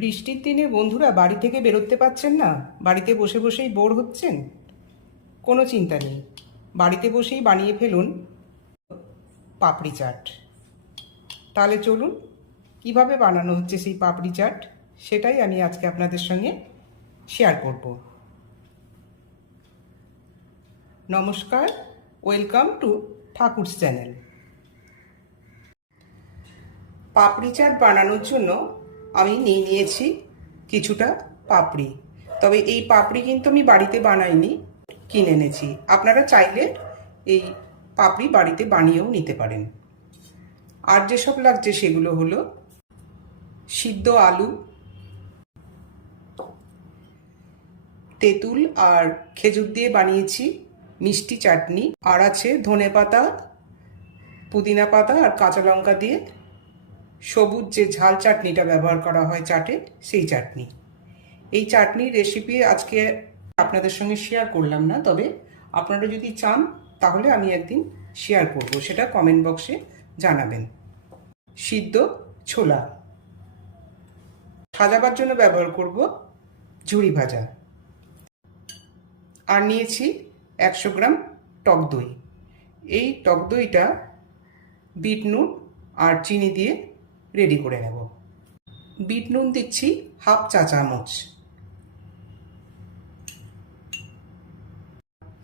বৃষ্টির দিনে বন্ধুরা বাড়ি থেকে বেরোতে পারছেন না, বাড়িতে বসে বসেই বোর হচ্ছেন। কোনো চিন্তা নেই, বাড়িতে বসেই বানিয়ে ফেলুন পাপড়ি চাট। তাহলে চলুন কিভাবে বানানো হচ্ছে সেই পাপড়ি চাট, সেটাই আমি আজকে আপনাদের সঙ্গে শেয়ার করব। নমস্কার, ওয়েলকাম টু ঠাকুরস চ্যানেল। পাপড়ি চাট বানানোর জন্য আমি নিয়েছি কিছুটা পাপড়ি। তবে এই পাপড়ি কিন্তু আমি বাড়িতে বানাইনি, কিনে এনেছি। আপনারা চাইলে এই পাপড়ি বাড়িতে বানিয়েও নিতে পারেন। আর যেসব লাগছে সেগুলো হলো সিদ্ধ আলু, তেঁতুল আর খেজুর দিয়ে বানিয়েছি মিষ্টি চাটনি, আর আছে ধনেপাতা, পুদিনা পাতা আর কাঁচা লঙ্কা দিয়ে সবুজ যে ঝাল চাটনিটা ব্যবহার করা হয় চাটে, সেই চাটনি। এই চাটনির রেসিপি আজকে আপনাদের সঙ্গে শেয়ার করলাম না, তবে আপনারা যদি চান তাহলে আমি একদিন শেয়ার করব, সেটা কমেন্ট বক্সে জানাবেন। সিদ্ধ ছোলা, সাজাবার জন্য ব্যবহার করব ঝুরি ভাজা, আর নিয়েছি 100 গ্রাম টক দই। এই টক দইটা বিট নুন আর চিনি দিয়ে রেডি করে নেব। বিট নুন দিচ্ছি হাফ চা চামচ,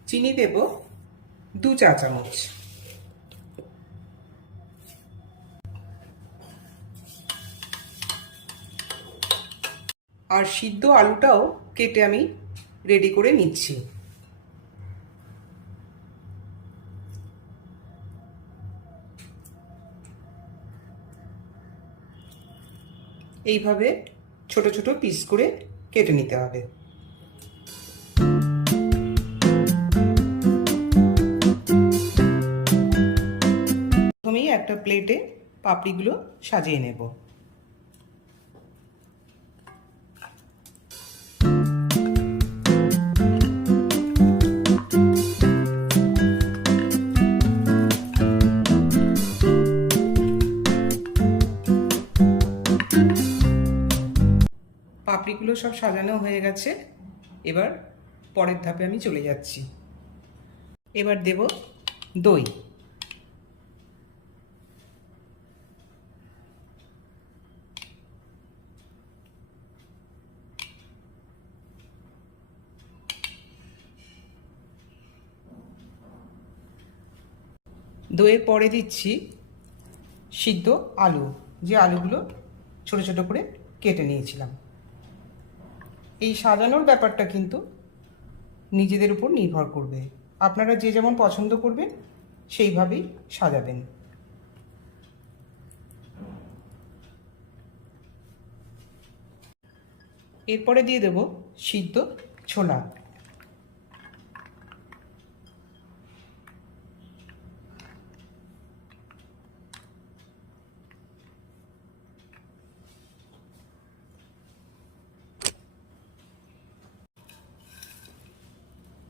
চিনি দেব 2 চা চামচ, আর সিদ্ধ আলুটাও কেটে আমি রেডি করে নিচ্ছি। এইভাবে ছোট ছোট পিস করে কেটে নিতে হবে। প্রথমেই একটা প্লেটে পাপড়িগুলো সাজিয়ে নেব। পাপড়িগুলো সব সাজানো হয়ে গেছে, এবার পরের ধাপে আমি চলে যাচ্ছি। এবার দেব দই। দইয়ের পরে দিচ্ছি সিদ্ধ আলু, যে আলুগুলো ছোট ছোট করে কেটে নিয়েছিলাম। এই সাজানোর ব্যাপারটা কিন্তু নিজেদের উপর নির্ভর করবে, আপনারা যে যেমন পছন্দ করবেন সেইভাবেই সাজাবেন। এরপরে দিয়ে দেব সিদ্ধ ছোলা।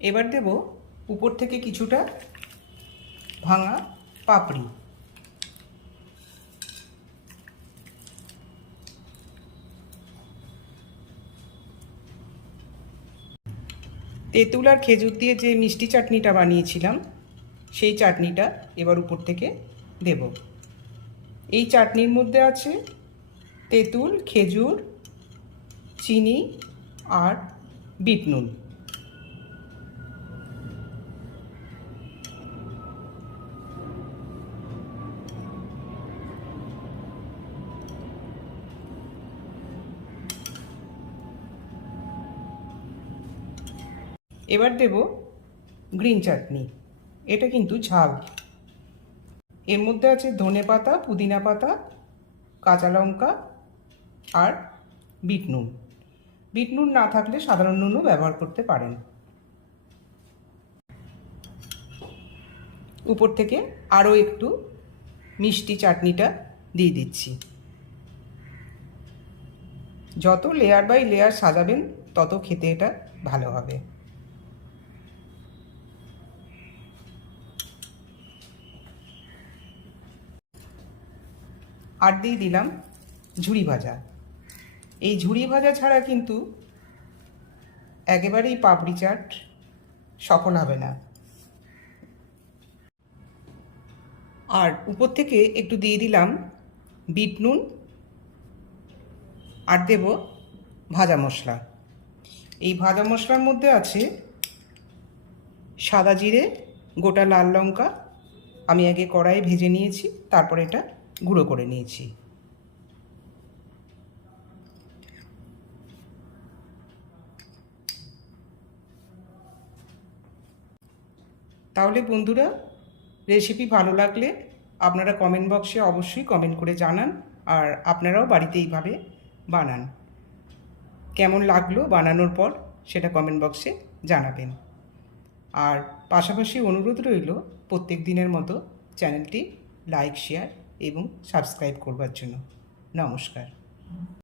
এবার দেব উপর থেকে কিছুটা ভাঙা পাপড়ি। তেঁতুল আর খেজুর দিয়ে যে মিষ্টি চাটনিটা বানিয়েছিলাম, সেই চাটনিটা এবার উপর থেকে দেব। এই চাটনির মধ্যে আছে তেঁতুল, খেজুর, চিনি আর বিট নুন। এবার দেব গ্রিন চাটনি, এটা কিন্তু ঝাল। এর মধ্যে আছে ধনেপাতা, পুদিনা পাতা, কাঁচা লঙ্কা আর বিট নুন। বিট নুন না থাকলে সাধারণ নুনও ব্যবহার করতে পারেন। উপর থেকে আরও একটু মিষ্টি চাটনিটা দিয়ে দিচ্ছি। যত লেয়ার বাই লেয়ার সাজাবেন তত খেতে এটা ভালো হবে। আর দিয়ে দিলাম ঝুরি ভাজা। এই ঝুরি ভাজা ছাড়া কিন্তু একেবারেই পাপড়ি চাট সফল হবে না। আর উপর থেকে একটু দিয়ে দিলাম বিট নুন আর দেব ভাজা মশলা। এই ভাজা মশলার মধ্যে আছে সাদা জিরে, গোটা লাল লঙ্কা আমি আগে কড়াইয়ে ভেজে নিয়েছি, তারপর এটা গুঁড়ো করে নিয়েছি। তাহলে বন্ধুরা, রেসিপি ভালো লাগলে আপনারা কমেন্ট বক্সে অবশ্যই কমেন্ট করে জানান, আর আপনারাও বাড়িতে এইভাবে বানান। কেমন লাগলো বানানোর পর সেটা কমেন্ট বক্সে জানাবেন। আর পাশাপাশি অনুরোধ রইল প্রত্যেক দিনের মতো চ্যানেলটি লাইক, শেয়ার এবং সাবস্ক্রাইব করবার জন্য। নমস্কার।